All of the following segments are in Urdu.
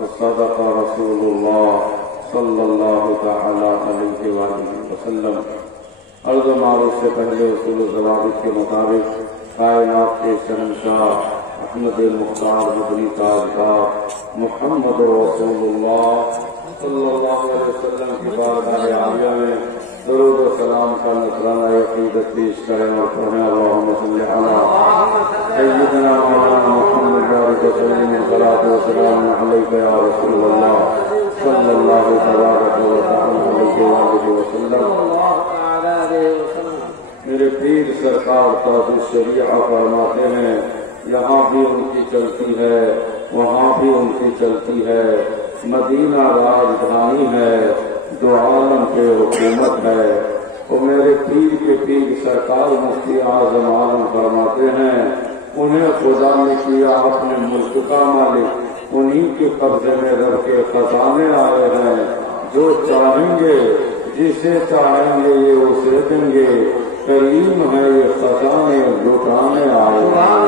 وصدق رسول الله صلی اللہ تعالی علیہ وآلہ وسلم. عرض و معروف سے پہلے اصول و ضوابط کے مطابق کائنات کے شہنشاہ احمد مختار مدنی تاجدار محمد رسول اللہ صلی اللہ علیہ وسلم کی بارگاہ عالیہ میں درود و سلام کا نذرانہ عقیدت پیش کریں اور پڑھیں اللہم صلی علی سیدنا مولانا محمد بارک وسلم صلاۃ و سلام علیک یا رسول اللہ صلی اللہ تبارک و تعالی علیہ وآلہ وسلم. میرے پیر سرکار تاج الشریعہ فرماتے ہیں یہاں بھی ان کی چلتی ہے وہاں بھی ان کی چلتی ہے، مدینہ راجدھانی ہے، دو عالم پہ حکومت ہے. وہ میرے پیر کے پیر سرکار مفتی اعظم عالم فرماتے ہیں انہیں خدا نے کیا اپنے ملک کا مالک، انہی کے قبضے میں رب کے خزانے آئے ہیں. جو چاہیں گے جسے چاہیں گے یہ اسے دیں گے، کریم ہے یہ خزانے لٹانے آئے ہیں،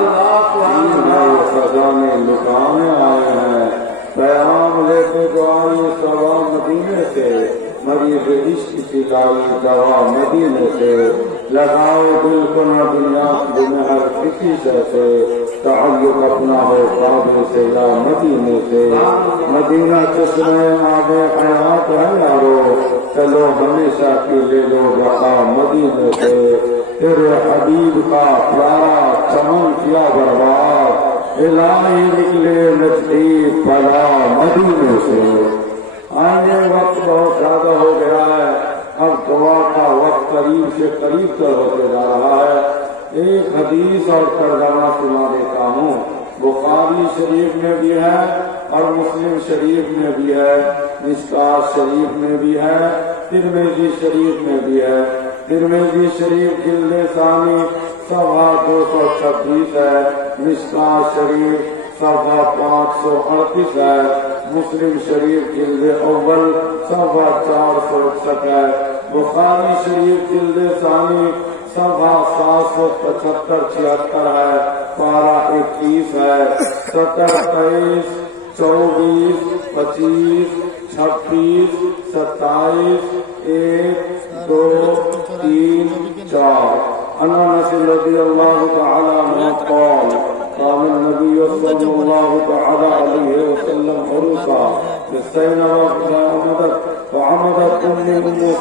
کریم ہے یہ خزانے لٹانے آئے ہیں. پیام لے کے جو آئی سوا مدینے سے، مریض عشق کی لائی دوا مدینے سے، لگاؤ دل کو نہ دنیا کی ہر کسی سے، تعلق اپنا ہو کعبے سے یا مدینے سے. مدینہ چشمے آب حیات ہے یارو، چلو ہمیشہ کی لے لو بقا مدینے سے. تیرے حبیب کا پیارا چمن کیا برباد، الہی نکلے نجدی پلا مدینے سے. آنے وقت بہت زیادہ ہو گیا ہے، اب دعا کا وقت قریب سے قریب تر ہوتے جا رہا ہے. ایک حدیث اور ترجمہ سنا دیتا ہوں. بخاری شریف میں بھی ہے اور مسلم شریف میں بھی ہے، مشکات شریف میں بھی ہے، ترمذی شریف میں بھی ہے. ترمذی شریف جلد ثانی صفحہ 226 ہے، مشکات شریف صفحہ 538 ہے، مسلم شریف جلد اول صفحہ 461 ہے. بخاری شریف جلد ثانی صفحہ 775-76 ہے، پارہ 21 ہے، 17 23 24 25 26 27 1 2 3 4. انس رضی اللہ تعالی عنہ قال قال النبي صلى الله تعالى عليه وسلم عروسا بالسيناء وعمدت أم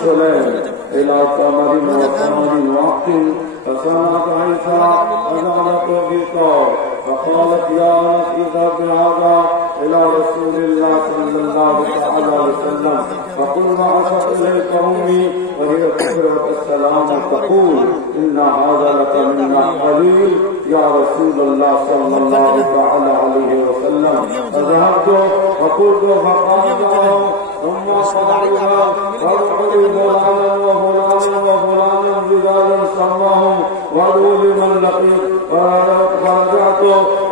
سليم إلى ثمر وثمر وقت فصنعت عيسى وجعلت بطار فقالت يا أنس اذهب بهذا إلى رسول الله صلى الله عليه وسلم فقلنا عشت إليك أمي وهي تقرأ السلام تقول إن هذا لك منا قليل يا رسول الله صلى الله عليه وسلم. فذهبت وقلت فقالوا ثم قالوا فارحلوا فلانا وفلانا وفلانا رجالا سماهم وادعوا لمن لقيت. فرجعت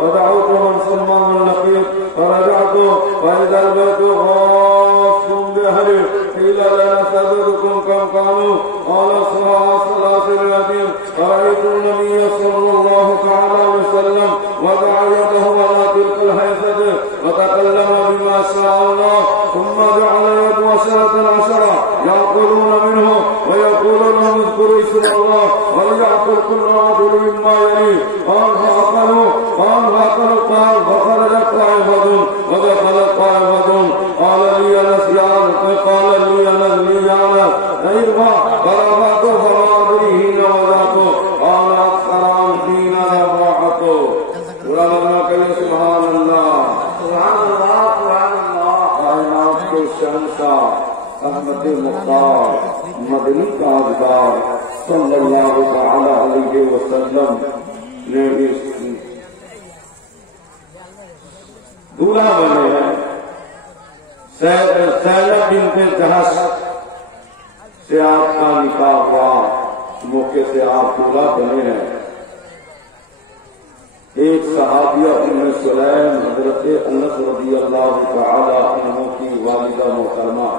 ودعوت من سمى من لقيت فرجعت فإذا البيت غاص بأهله قيل لنا سأدركم كم كانوا قال ثلاثمائة. فرأيت النبي صلى الله تعالى وسلم وضع يده على تلك الهيئة وتكلم بما شاء الله ثم جعل يده 10 يأكلون منه ويقولون اذكروا اسم الله وليأكل كل رجل مما يليه. قال فأكلوا قال فخرجت طائفة ودخلت طائفة. قال لي أنس ارفع فرفعت فما أدري حين وضعته قال أكثر عن حين رفعته. سبحان اللہ سبحان اللہ سبحان اللہ. کائنات کے شہنشاہ احمد مختار مدنی تاجدار صلی اللہ تعالی علیہ وسلم نے دولہا بنے ہیں. زینب بنت جحش سے آپ کا نکاح ہوا، موقع سے آپ دولہا بنے ہیں. ایک صحابیہ ام سلیم حضرت انس رضی اللہ تعالی عنہ کی والدہ محترمہ،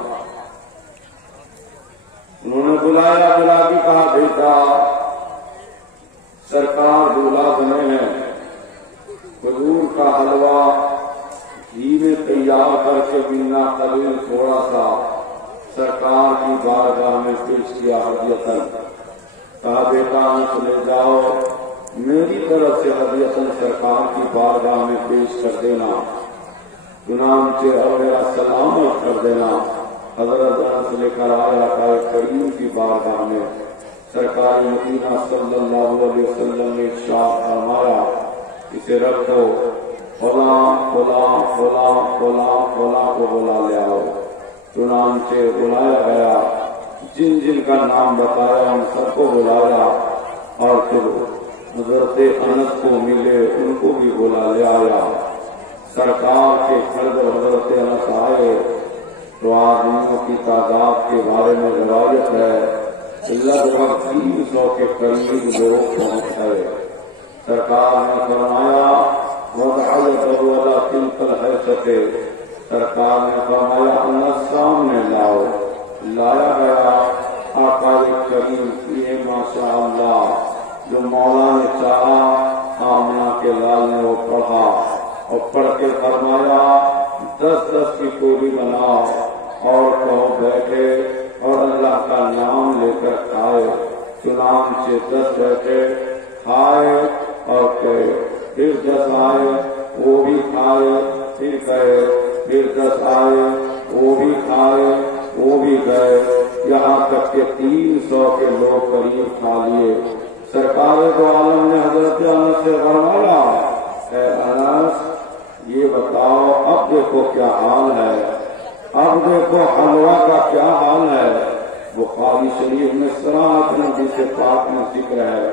انہوں نے بلا کے کہا بیٹا سرکار دولہا بنے ہیں، کھجور کا حلوہ ہی میں تیار کر کے منا قلیل تھوڑا سا سرکار کی بارگاہ میں پیش کیا ہدیتاً، کہا بیٹا چلے جاؤ میری طرف سے ہدیتاً سرکار کی بارگاہ میں پیش کر دینا، چنانچہ اور میرا سلامت کر دینا۔ حضرت انس لے کر آیا کریم کی بارگاہ میں، سرکار مدینہ صلی اللہ علیہ وسلم نے ارشاد فرمایا اسے رکھو، فلاں فلاں فلاں فلاں فلاں کو بلا لے آؤ۔ چنانچہ بلایا گیا، جن جن کا نام بتایا ان سب کو بلایا، اور پھر حضرت انس کو ملے ان کو بھی بلا لے آیا۔ سرکار کے گھر جب حضرت انس آئے تو آدمیوں کی تعداد کے بارے میں روایت ہے لگ بھگ 300 کے قریب لوگ پہنچ گئے۔ سرکار نے فرمایا سرکار نے فرمایا انس سامنے لاؤ، لایا گیا۔ آقا کریم یہ ماشاء اللہ جو مولا نے چاہا آمنہ کے لال نے وہ پڑھا اور پڑھ کے فرمایا 10 کی ٹولی بناؤ اور کہو بیٹھے اور اللہ کا نام لے کر کھائے۔ چنانچہ 10 بیٹھے کھائے اور کہے، پھر 10 آئے وہ بھی کھائے، پھر گئے، پھر 10 آئے وہ بھی کھائے وہ بھی گئے، یہاں تک کہ 300 کے لوگ قریب کھا لیے۔ سرکار دو عالم نے حضرت انس سے فرمایا اے انس یہ بتاؤ اب دیکھو کیا حال ہے، اب دیکھو حلوہ کا کیا حال ہے۔ بخاری شریف میں صراحت حدیث پاک میں ذکر ہے،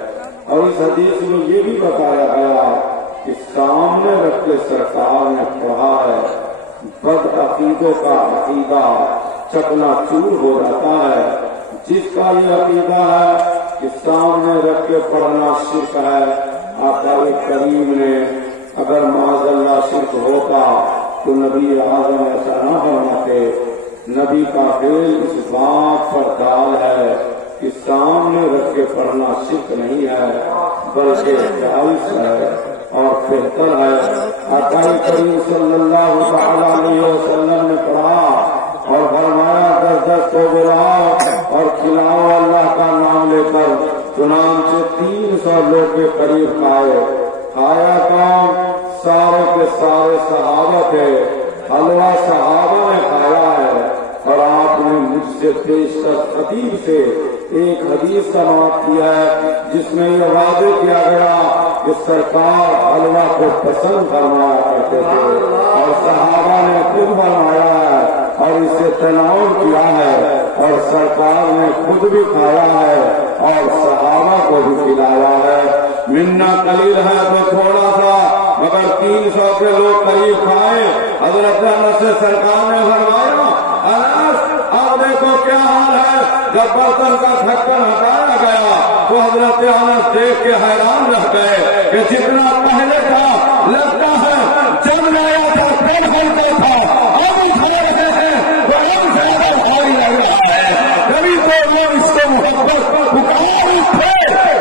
اور اس حدیث میں یہ بھی بتایا گیا کہ سامنے رکھ کے سرکار نے پڑھا ہے بد عقیدوں کا عقیدہ چکنا چور ہو جاتا ہے۔ جس کا یہ عقیدہ ہے کہ سامنے رکھ کے پڑھنا شرک ہے، آقا کریم نے اگر معاذ اللہ شرک ہوتا تو نبی اعظم ایسا نہ فرماتے۔ نبی کا فعل اس بات پر دال ہے کہ سامنے رکھ کے پڑھنا شرک نہیں ہے بلکہ جائز ہے اور بہتر ہے۔ آقا کریم صلی اللہ علیہ وسلم نے پڑھا اور فرمایا 10 کو بلاؤ اور کھلاؤ اللہ کا نام لے کر۔ چنانچہ 300 لوگ کے قریب کھائے۔ کھایا کام سارے کے سارے صحابہ تھے، حلوہ صحابہ نے کھایا ہے۔ اور آپ نے مجھ سے پیشکش خطیب سے ایک حدیث سماعت کیا ہے جس میں یہ واضح کیا گیا کہ سرکار حلوہ کو پسند فرمایا کرتے تھے اور صحابہ نے خود فرمایا ہے اور اسے تناول کیا ہے، اور سرکار نے خود بھی کھایا ہے اور صحابہ کو بھی کھلایا ہے۔ منا قلیل ہے تو تھوڑا سا، مگر 300 کے لوگ قریب کھائے۔ حضرت انس سے سرکار نے فرمایا انس اب دیکھو کیا حال ہے۔ جب برتن کا ڈھکن ہٹایا گیا تو حضرت انس دیکھ کے حیران رہ گئے کہ جتنا پہلے تھا لگتا ہے جب لایا تھا تب ہلتا تھا، اب اٹھا رہے ہیں تو اب زیادہ بھاری لگ رہا ہے۔ کبھی تو وہ اس کو محبت پکار اٹھے،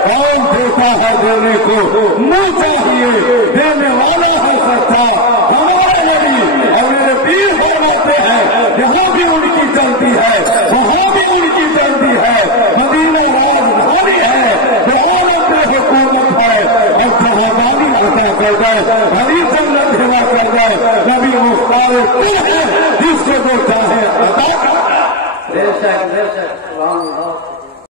کون دیتا ہے دینے کو منہ چاہیے، دینے والا ہے سچا ہمارے نبی۔ اور میرے پیر فرماتے ہیں یہاں بھی ان کی چلتی ہے وہاں بھی ان کی چلتی ہے، مدینہ راجدھانی ہے، عالم میں حکومت ہے، اور جہاں عطا کر دے، ہری جنت ہوا کر دے، نبی مختار ہے جس سے وہ چاہے عطا کر دے۔